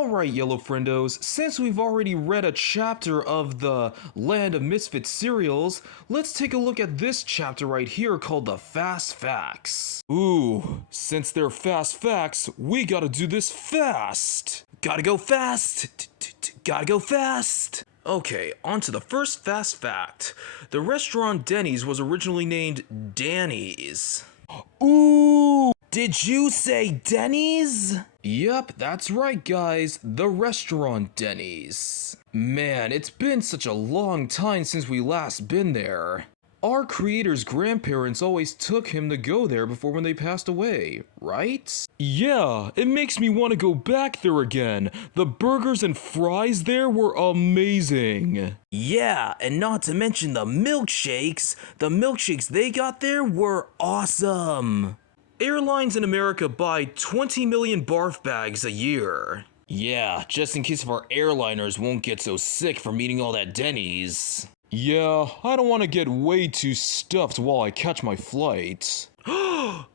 Alright, Yellow Friendos, since we've already read a chapter of the Land of Misfit cereals, let's take a look at this chapter right here called the Fast Facts. Ooh, since they're fast facts, we gotta do this fast! Gotta go fast! Gotta go fast! Okay, on to the first fast fact. The restaurant Denny's was originally named Danny's. Ooh! Did you say Denny's? Yep, that's right guys, the restaurant Denny's. Man, it's been such a long time since we last been there. Our creator's grandparents always took him to go there before when they passed away, right? Yeah, it makes me want to go back there again. The burgers and fries there were amazing. Yeah, and not to mention the milkshakes. The milkshakes they got there were awesome. Airlines in America buy 20 million barf bags a year. Yeah, just in case of our airliners won't get so sick from eating all that Denny's. Yeah, I don't want to get way too stuffed while I catch my flight.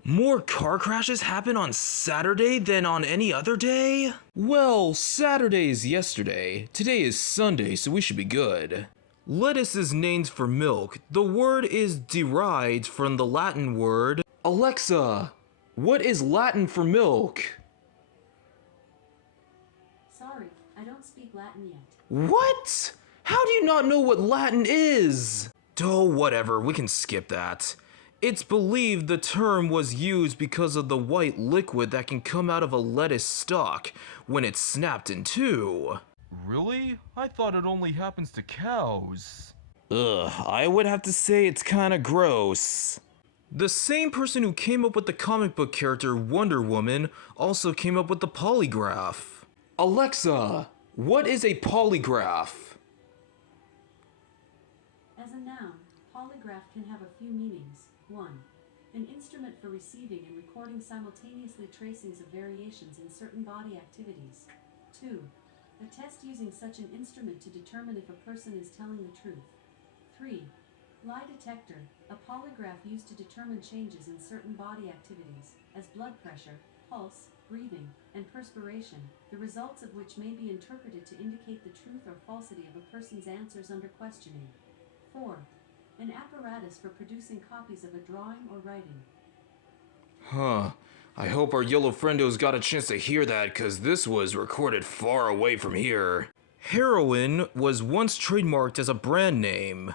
More car crashes happen on Saturday than on any other day? Well, Saturday is yesterday. Today is Sunday, so we should be good. Lettuce is named for milk. The word is derived from the Latin word Alexa, what is Latin for milk? Sorry, I don't speak Latin yet. What? How do you not know what Latin is? Oh, whatever, we can skip that. It's believed the term was used because of the white liquid that can come out of a lettuce stalk when it's snapped in two. Really? I thought it only happens to cows. Ugh, I would have to say it's kinda gross. The same person who came up with the comic book character Wonder Woman also came up with the polygraph. Alexa, what is a polygraph? As a noun, polygraph can have a few meanings. 1. An instrument for receiving and recording simultaneously tracings of variations in certain body activities. 2. A test using such an instrument to determine if a person is telling the truth. 3. Lie detector, a polygraph used to determine changes in certain body activities, as blood pressure, pulse, breathing, and perspiration, the results of which may be interpreted to indicate the truth or falsity of a person's answers under questioning. 4. An apparatus for producing copies of a drawing or writing. Huh. I hope our yellow friendos got a chance to hear that, cause this was recorded far away from here. Heroin was once trademarked as a brand name.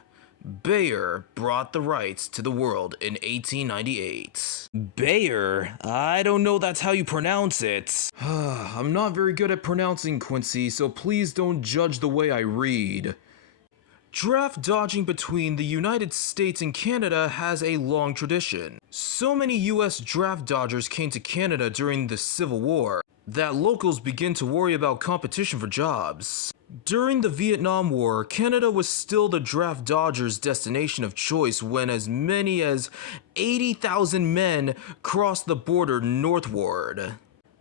Bayer brought the rights to the world in 1898. Bayer? I don't know that's how you pronounce it. I'm not very good at pronouncing, Quincy, so please don't judge the way I read. Draft dodging between the United States and Canada has a long tradition. So many US draft dodgers came to Canada during the Civil War that locals begin to worry about competition for jobs. During the Vietnam War, Canada was still the draft dodgers' destination of choice when as many as 80,000 men crossed the border northward.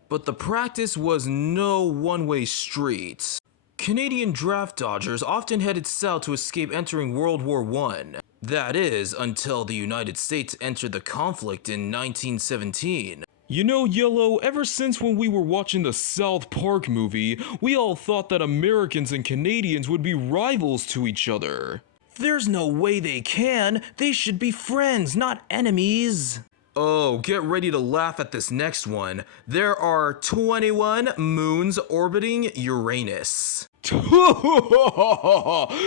But the practice was no one-way street. Canadian draft dodgers often headed south to escape entering World War I. That is, until the United States entered the conflict in 1917. You know, Yellow, ever since when we were watching the South Park movie, we all thought that Americans and Canadians would be rivals to each other. There's no way they can. They should be friends, not enemies. Oh, get ready to laugh at this next one. There are 21 moons orbiting Uranus.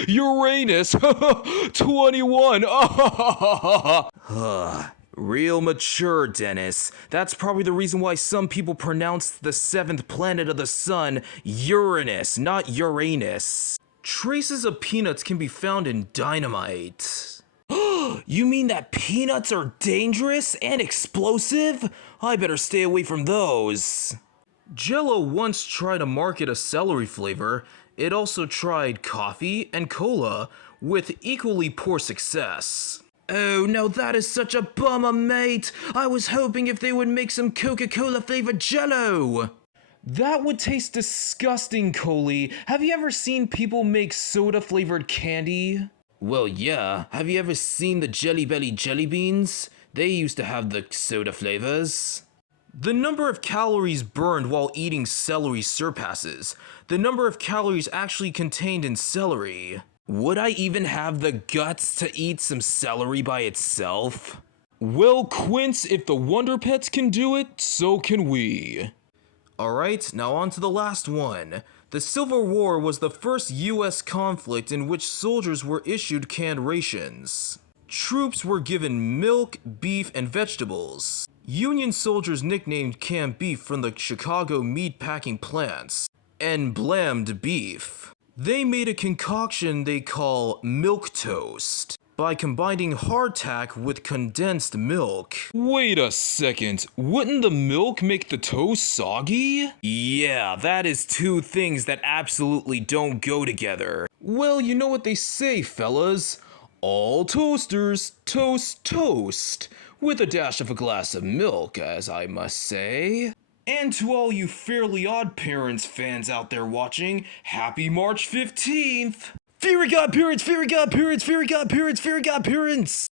Uranus! 21! Real mature, Dennis. That's probably the reason why some people pronounce the seventh planet of the sun Uranus, not Uranus. Traces of peanuts can be found in dynamite. You mean that peanuts are dangerous and explosive? I better stay away from those. Jell-O once tried to market a celery flavor. It also tried coffee and cola with equally poor success. Oh, now that is such a bummer, mate. I was hoping if they would make some Coca-Cola flavored Jell-O. That would taste disgusting, Coley. Have you ever seen people make soda flavored candy? Well, yeah. Have you ever seen the Jelly Belly jelly beans? They used to have the soda flavors. The number of calories burned while eating celery surpasses the number of calories actually contained in celery. Would I even have the guts to eat some celery by itself? Well, Quince, if the Wonder Pets can do it, so can we. Alright, now on to the last one. The Civil War was the first US conflict in which soldiers were issued canned rations. Troops were given milk, beef, and vegetables. Union soldiers nicknamed canned beef from the Chicago meat-packing plants emblemmed beef. They made a concoction they call milk toast by combining hardtack with condensed milk. Wait a second, wouldn't the milk make the toast soggy? Yeah, that is two things that absolutely don't go together. Well, you know what they say, fellas. All toasters toast toast, with a dash of a glass of milk, as I must say. And to all you Fairly Odd Parents fans out there watching, happy March 15th! Fairy godparents, fairy godparents, fairy godparents, fairy godparents!